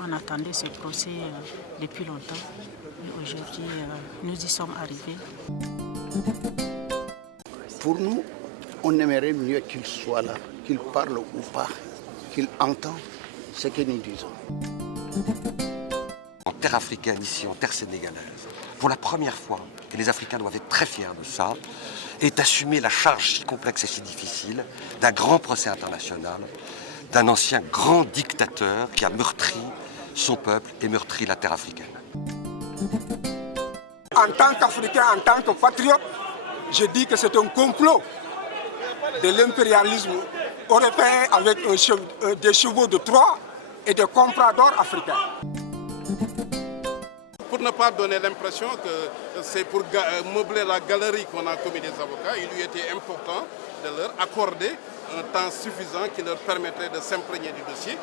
On attendait ce procès depuis longtemps et aujourd'hui nous y sommes arrivés. Pour nous, on aimerait mieux qu'il soit là, qu'il parle ou pas, qu'il entende ce que nous disons. En terre africaine, ici, en terre sénégalaise, pour la première fois, et les Africains doivent être très fiers de ça, est assumée la charge si complexe et si difficile d'un grand procès international, d'un ancien grand dictateur qui a meurtri son peuple et meurtri la terre africaine. En tant qu'Africain, en tant que patriote, je dis que c'est un complot de l'impérialisme européen avec des chevaux de Troie et des compradors africains. Pour ne pas donner l'impression que c'est pour meubler la galerie qu'on a commis des avocats, il lui était important de leur accorder un temps suffisant qui leur permettrait de s'imprégner du dossier.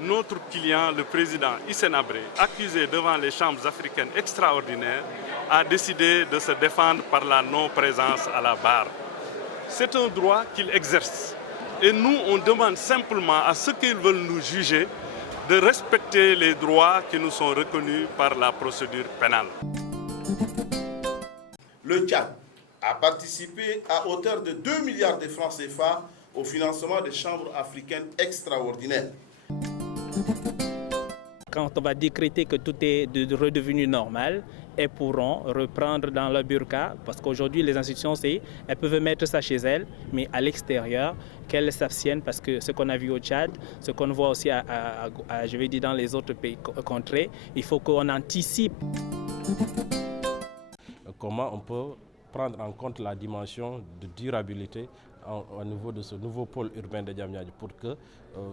Notre client, le président Hissène Habré, accusé devant les chambres africaines extraordinaires, a décidé de se défendre par la non-présence à la barre. C'est un droit qu'il exerce. Et nous, on demande simplement à ceux qui veulent nous juger de respecter les droits qui nous sont reconnus par la procédure pénale. Le Tchad a participé à hauteur de 2 milliards de francs CFA au financement des chambres africaines extraordinaires. Quand on va décréter que tout est redevenu normal, elles pourront reprendre dans leur burqa, parce qu'aujourd'hui les institutions, elles peuvent mettre ça chez elles, mais à l'extérieur, qu'elles s'abstiennent, parce que ce qu'on a vu au Tchad, ce qu'on voit aussi je vais dire dans les autres pays contrées, il faut qu'on anticipe. Comment on peut prendre en compte la dimension de durabilité au niveau de ce nouveau pôle urbain de Diamniadio pour que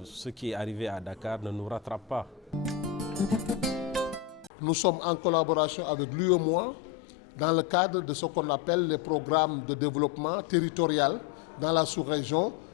ce qui est arrivé à Dakar ne nous rattrape pas. Nous sommes en collaboration avec l'UEMOA dans le cadre de ce qu'on appelle les programmes de développement territorial dans la sous-région